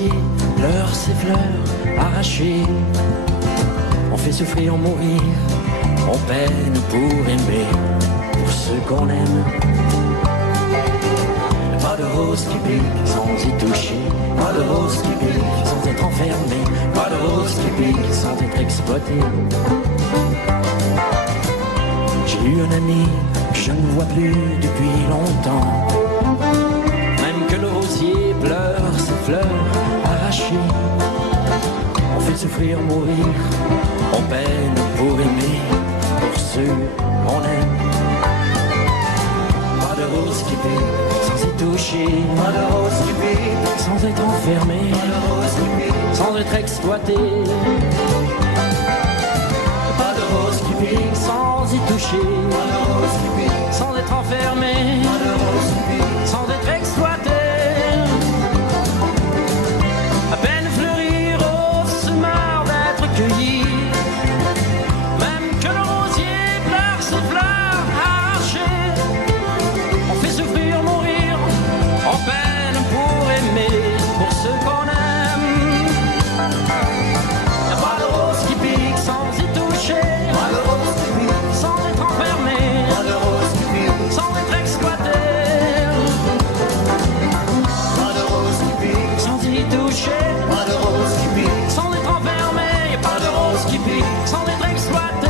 rosier pleure ses fleurs arrachées. On fait souffrir, mourir, on peine pour aimer, pour ceux qu'on aime. Pas de rose qui pique sans y toucher, pas de rose qui pique sans être enfermé, pas de rose qui pique sans être exploité. J'ai eu un ami que je ne vois plus depuis longtemps. Même que le rosier pleure ses fleurs arrachées. On fait souffrir, mourir, on peine pour aimer, pour ceux qu'on aime. Pas de rose qui pique sans y toucher, pas de rose qui pique sans être enfermé, pas de rose qui pique sans être exploité. Pas de rose qui pique sans y toucher, pas de rose qui pique sans être enfermé, pas de rose qui pique sans être exploité. À peine fleurir, rose se meurt d'être cueillie. Même que le rosier pleure ses fleurs arrachées. On fait souffrir, mourir, on peine pour aimer, pour ceux qu'on aime. Y'a pas de rose qui pique sans y toucher, pas de rose qui pique sans être enfermé, pas de rose qui pique sans être exploité. Pas de rose qui pique sans y toucher, pas de rose qui pique sans être enfermé, y'a pas de rose qui pique sans être exploité.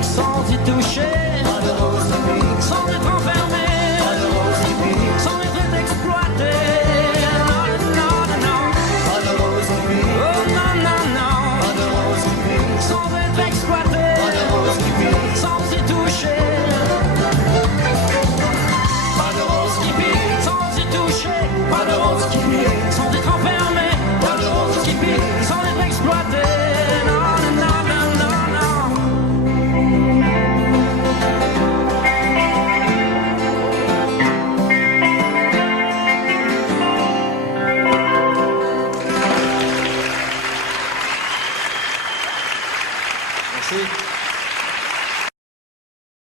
Sans y toucher, pas de rose qui pique sans être enfermé, pas de rose qui pique sans être exploité. Non, non, non, non, pas de rose qui pique, oh non, non, non, pas de rose qui pique sans être exploité, pas de rose qui pique sans y toucher. Pas de rose qui pique sans y toucher, pas de rose qui pique sans être enfermé, pas de rose qui pique sans être exploité. Merci.